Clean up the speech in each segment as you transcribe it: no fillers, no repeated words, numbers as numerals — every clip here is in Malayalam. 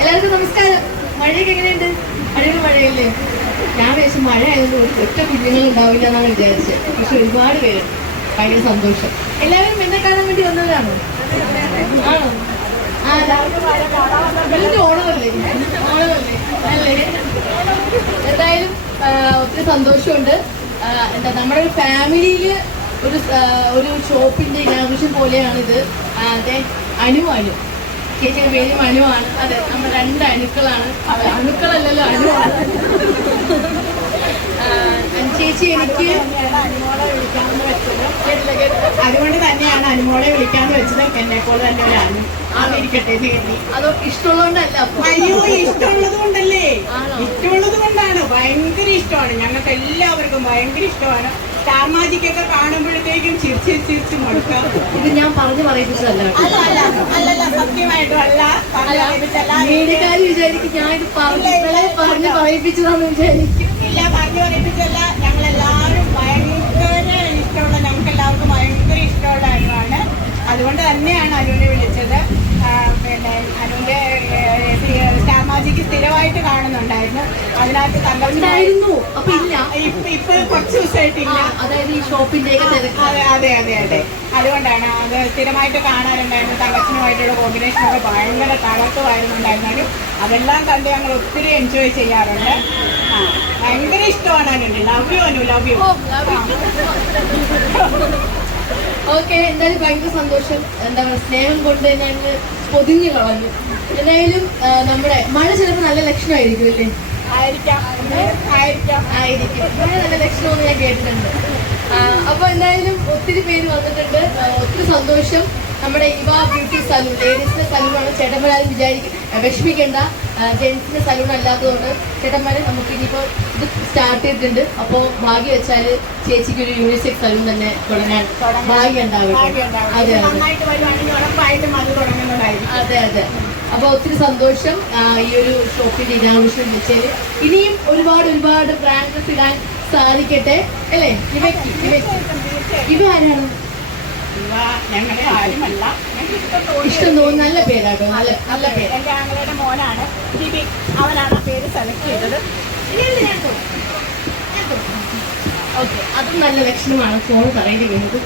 എല്ലാവർക്കും നമസ്കാരം. മഴയൊക്കെ എങ്ങനെയുണ്ട്? അടിപൊളി മഴയല്ലേ? ഞാൻ വിചാരിച്ചു മഴ ആയതുകൊണ്ട് ഒറ്റ കുഞ്ഞുങ്ങൾ ഉണ്ടാവില്ല എന്നാണ് വിചാരിച്ചത്. പക്ഷെ ഒരുപാട് പേര്, ഭയങ്കര സന്തോഷം. എല്ലാവരും എന്നെ കാണാൻ വേണ്ടി വന്നതാണോ? ആണോ? വലിയ ഓണമല്ലേ? അല്ലേ? എന്തായാലും ഒത്തിരി സന്തോഷമുണ്ട്. എന്താ നമ്മുടെ ഒരു ഫാമിലിയില് ഒരു ഷോപ്പിന്റെ ഇനാഗുറേഷൻ പോലെയാണിത്. അതെ, അനു ചേച്ചിയുടെ പേര് മനുവാണ്. അതെ, നമ്മൾ 2 അണുക്കളാണ്. അണുക്കളല്ലല്ലോ, അനുവാണ്. ചേച്ചി എനിക്ക് അതുകൊണ്ട് തന്നെയാണ് അനുമോളെ വിളിക്കാന്ന് വെച്ചത്. എന്നെപ്പോലെ തന്നെ ഒരു ആണിരിക്കട്ടെ കരുതി. അതോ ഇഷ്ടമുള്ളതുകൊണ്ടല്ല? അയ്യോ, ഇഷ്ടമുള്ളത് കൊണ്ടല്ലേ? ഇഷ്ടമുള്ളത് കൊണ്ടാണ്. ഭയങ്കര ഇഷ്ടമാണ്. ഞങ്ങൾക്ക് എല്ലാവർക്കും ഭയങ്കര ഇഷ്ടമാണ്. സ്റ്റാർ മാജിക്കൊക്കെ കാണുമ്പോഴത്തേക്കും ചിരിച്ച് മടുക്കാം. ഇത് ഞാൻ പറഞ്ഞു പറയിപ്പിച്ചതല്ല. അല്ലല്ല, സത്യമായിട്ടും അല്ല. മീഡിയക്കാർ വിചാരിക്കും ഞാൻ ഇത് പറഞ്ഞു പറയിപ്പിച്ചതാന്ന് വിചാരിക്കും. ഇല്ല, പറഞ്ഞു പറയിപ്പിച്ചല്ല. ഞങ്ങളെല്ലാവരും ഭയങ്കര ഇഷ്ടമുള്ള, ഞങ്ങൾക്ക് എല്ലാവർക്കും ഭയങ്കര ഇഷ്ടമുള്ള അനുവാണ്. അതുകൊണ്ട് തന്നെയാണ് അനുവിനെ വിളിച്ചത്. പിന്നെ അനുവിന്റെ സ്റ്റാർ മാജിക്ക് സ്ഥിരമായിട്ട് കാണുന്നുണ്ടായിരുന്നു. അതിനകത്ത് കണ്ടുണ്ടായിരുന്നു. അപ്പൊ ഇല്ല, ഇപ്പൊ കുറച്ച് ദിവസമായിട്ടില്ല. അതായത് ഈ ഷോപ്പിന്റെ അതെ. അതുകൊണ്ടാണ് അത് സ്ഥിരമായിട്ട് കാണാറുണ്ടായിരുന്നു. തങ്കച്ചനുമായിട്ടുള്ള കോമ്പിനേഷനൊക്കെ ഭയങ്കര തളർത്തുമായിരുന്നുണ്ടായിരുന്നാലും അതെല്ലാം കണ്ട് ഞങ്ങൾ ഒത്തിരി എൻജോയ് ചെയ്യാറുണ്ട്. ഭയങ്കര ഇഷ്ടമാണ് അനുവിന്. Love you. ഓക്കെ, എന്തായാലും ഭയങ്കര സന്തോഷം. എന്താ പറയുക, സ്നേഹം കൊണ്ട് ഞങ്ങൾ പൊതിഞ്ഞു കളഞ്ഞു. എന്തായാലും നമ്മുടെ മഴ ചിലപ്പോൾ നല്ല ലക്ഷണമായിരിക്കും അല്ലേ? ആയിരിക്കും. മഴ നല്ല ലക്ഷണമെന്ന് ഞാൻ കേട്ടിട്ടുണ്ട്. അപ്പൊ എന്തായാലും ഒത്തിരി പേര് വന്നിട്ടുണ്ട്. ഒത്തിരി സന്തോഷം. നമ്മുടെ ഇവ ബ്യൂട്ടി സലൂൺ, ലേഡീസിന്റെ സലൂണാണ്. ചേട്ടന്മാരും വിഷമിക്കേണ്ട, ജെന്റ്സിന്റെ സലൂൺ അല്ലാത്തതുകൊണ്ട് ചേട്ടന്മാര് നമുക്ക് ഇനിയിപ്പോ ഇത് സ്റ്റാർട്ട് ചെയ്തിട്ടുണ്ട്. അപ്പോൾ ഭാഗ്യം വെച്ചാൽ ചേച്ചിക്ക് ഒരു യൂണിസെക്സ് സലൂൺ തന്നെ തുടങ്ങാൻ ഭാഗ്യം ഉണ്ടാവട്ടെ. അതെ. അപ്പൊ ഒത്തിരി സന്തോഷം ഈ ഒരു ഷോപ്പിന്റെ ഇനാഗുറേഷൻ വെച്ചാല്. ഇനിയും ഒരുപാട് ബ്രാൻഡ്സ് ഇടാൻ സാധിക്കട്ടെ അല്ലേ? ഇവ ആരാണ്? ഞങ്ങളെ ആരുമല്ല, ഇഷ്ടം തോന്നുന്ന നല്ല പേരാട്ടോ. നല്ല പേര്. എന്റെ ആങ്ങളുടെ മോനാണ് ദിബി. അവനാണ് ആ പേര് സെലക്ട് ചെയ്തത്. ഓക്കെ, അതും നല്ല ലക്ഷണമാണ്. ഫോൺ തറയിൽ വീണത്.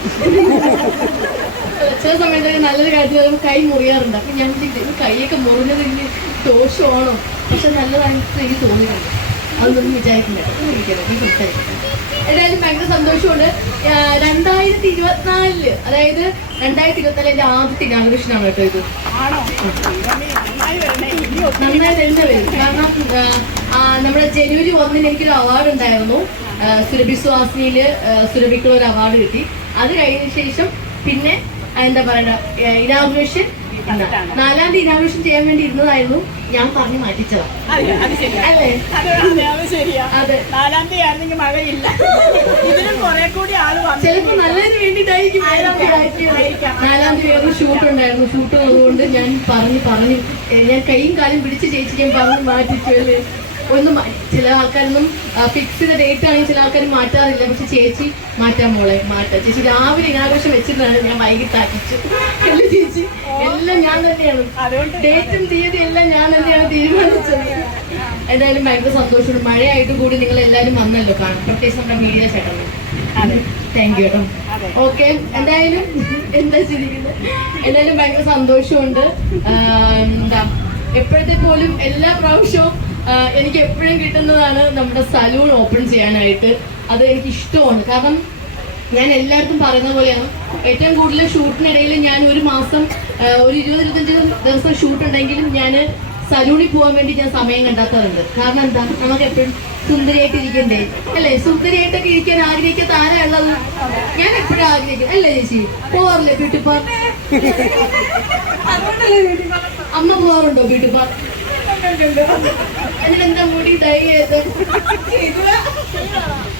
ചില സമയത്തൊക്കെ നല്ലൊരു കാര്യത്തിൽ കൈ മുറിയാറുണ്ട്. അപ്പൊ ഞാൻ കൈയൊക്കെ മുറിഞ്ഞത് ഇനി ദോഷമാണോ? പക്ഷെ നല്ലതായിട്ട് എനിക്ക് തോന്നിയിട്ടുണ്ട്. അതൊന്നും വിചാരിക്കില്ല. എന്തായാലും ഭയങ്കര സന്തോഷമുണ്ട്. 2024 അതായത് 2024 എന്റെ ആദ്യത്തെ ഇനാഗുറേഷനാണ് കേട്ടോ ഇത്. നന്നായി തന്നെ വരും. കാരണം നമ്മുടെ ജനുവരി 1 എനിക്കൊരു അവാർഡ് ഉണ്ടായിരുന്നു. സുരഭി സുഹാസിനിയില് സുരഭിക്കുള്ള ഒരു അവാർഡ് കിട്ടി. അത് കഴിഞ്ഞ ശേഷം പിന്നെ എന്താ പറയുക, ഇനാഗുറേഷൻ 4-ാം തീയതി ഇനാഗുറേഷൻ ചെയ്യാൻ വേണ്ടി ഇരുന്നതായിരുന്നു. ഞാൻ പറഞ്ഞു മാറ്റിച്ചതാ. അല്ലേ? അതെ, 4-ാം തീയതി ആയിരുന്നെങ്കിൽ മഴയില്ല. ഇതിനും കുറെ കൂടി ആള് ചിലപ്പോ നല്ലതിന് വേണ്ടിട്ടായിരിക്കും 4-ാം തീയതി വേറെ ഷൂട്ട് ഉണ്ടായിരുന്നു. ഷൂട്ട് ഉള്ളതുകൊണ്ട് ഞാൻ പറഞ്ഞു ഞാൻ കൈയും കാലും പിടിച്ച് ചേച്ചി ഞാൻ പറഞ്ഞു മാറ്റിച്ചു അല്ലേ. ഒന്നും ചില ആൾക്കാരൊന്നും ഫിക്സ്ഡ് ഡേറ്റ് ആണെങ്കിൽ ചില ആൾക്കാർ മാറ്റാറില്ല. പക്ഷെ ചേച്ചി മാറ്റാൻ മോളെ മാറ്റാം. ചേച്ചി രാവിലെ ഇനാഘോഷം വെച്ചിട്ടാണ് ഞാൻ വൈകിട്ടാക്കിച്ചു. അല്ലേ ചേച്ചി? എല്ലാം ഞാൻ തന്നെയാണ്. ഡേറ്റും തീയതി എല്ലാം ഞാൻ തന്നെയാണ് തീരുമാനിച്ചത്. എന്തായാലും ഭയങ്കര സന്തോഷമുണ്ട്. മഴയായിട്ട് കൂടി നിങ്ങൾ എല്ലാവരും വന്നല്ലോ കാണാം. പ്രത്യേകിച്ച് നമ്മുടെ മീഡിയ ചേട്ടൻ. അതെ, താങ്ക് യു കേട്ടോ. ഓക്കെ, എന്തായാലും എന്താ ചിരിക്കുന്നത്? എന്തായാലും ഭയങ്കര സന്തോഷമുണ്ട്. എന്താ എപ്പോഴത്തെ പോലും എല്ലാ പ്രാവശ്യവും എനിക്ക് എപ്പോഴും കിട്ടുന്നതാണ് നമ്മുടെ സലൂൺ ഓപ്പൺ ചെയ്യാനായിട്ട്. അത് എനിക്ക് ഇഷ്ടമാണ്. കാരണം ഞാൻ എല്ലാവർക്കും പറയുന്ന പോലെയാണ്, ഏറ്റവും കൂടുതൽ ഷൂട്ടിനിടയിൽ ഞാൻ ഒരു മാസം ഒരു 20-25 ദിവസം ഷൂട്ട് ഉണ്ടെങ്കിലും ഞാൻ സലൂണിൽ പോകാൻ വേണ്ടി ഞാൻ സമയം കണ്ടെത്താറുണ്ട്. കാരണം എന്താ, നമുക്ക് എപ്പോഴും സുന്ദരിയായിട്ട് ഇരിക്കണ്ടേ അല്ലേ? സുന്ദരിയായിട്ടൊക്കെ ഇരിക്കാൻ ആഗ്രഹിക്കാത്ത ആരാ ഉള്ളത്? ഞാൻ എപ്പോഴും ആഗ്രഹിക്കും അല്ലേ ചേച്ചി? പോവാറില്ലേ ബ്യൂട്ടി പാർക്ക്? അമ്മ പോവാറുണ്ടോ ബ്യൂട്ടി പാർക്ക്? അതിനെന്താ മുടി ഡൈ ചെയ്ത്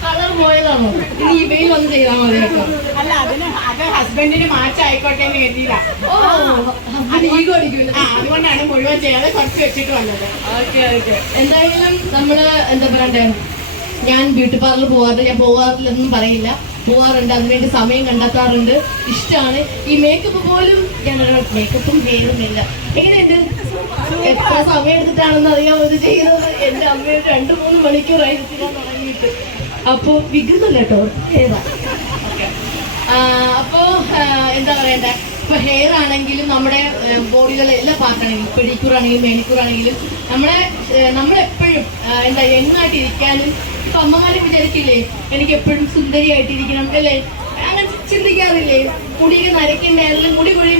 കളർ പോയതാണോ? ഇനി ഈ വെയിൽ ഒന്ന് ചെയ്താൽ മതി കേട്ടോ. അല്ല, അത് ഹസ്ബൻഡിന് മാറ്റായിക്കോട്ടെ എന്ന് കരുതിയില്ല. ഈഗോ അടിക്കില്ല. അതുകൊണ്ടാണ് മുഴുവൻ ചെയ്യാതെ കുറച്ച് വെച്ചിട്ട് വന്നത്. ഓക്കെ. എന്തായാലും നമ്മള് എന്താ പറയണ്ടേ, ഞാൻ ബ്യൂട്ടി പാർലർ പോവാറില്ല. ഞാൻ പോവാറില്ലെന്നും പറയില്ല, പോവാറുണ്ട്. അതിനുവേണ്ടി സമയം കണ്ടെത്താറുണ്ട്. ഇഷ്ടമാണ്. ഈ മേക്കപ്പ് പോലും ഞാൻ മേക്കപ്പും ഹെയറും ഇല്ല. എങ്ങനെയുണ്ട്? എത്ര സമയം എടുത്തിട്ടാണെന്ന് അറിയാമോ ഇത് ചെയ്യുന്നത്? എന്റെ അമ്മയെ 2-3 മണിക്കൂറായി ചെയ്യാൻ തുടങ്ങിയിട്ട്. അപ്പൊ വിഗ്രഹമല്ല കേട്ടോ, ഏതാ. അപ്പോ എന്താ പറയണ്ടേ, ഇപ്പൊ ഹെയർ ആണെങ്കിലും നമ്മുടെ ബോഡിയിലുള്ള എല്ലാ പാർട്ടാണെങ്കിലും, പെഡിക്യൂർ ആണെങ്കിലും മാനിക്യൂർ ആണെങ്കിലും നമ്മളെപ്പോഴും എന്താ യങ്ങായിട്ടിരിക്കാനും. ഇപ്പൊ അമ്മമാരെ വിചാരിക്കില്ലേ എനിക്ക് എപ്പോഴും സുന്ദരിയായിട്ടിരിക്കണം അല്ലേ, അങ്ങനെ ചിന്തിക്കാറില്ലേ? മുടിയൊക്കെ നരയ്ക്കണ്ടേ, അല്ലെങ്കിൽ മുടി കൊഴിയുമ്പോൾ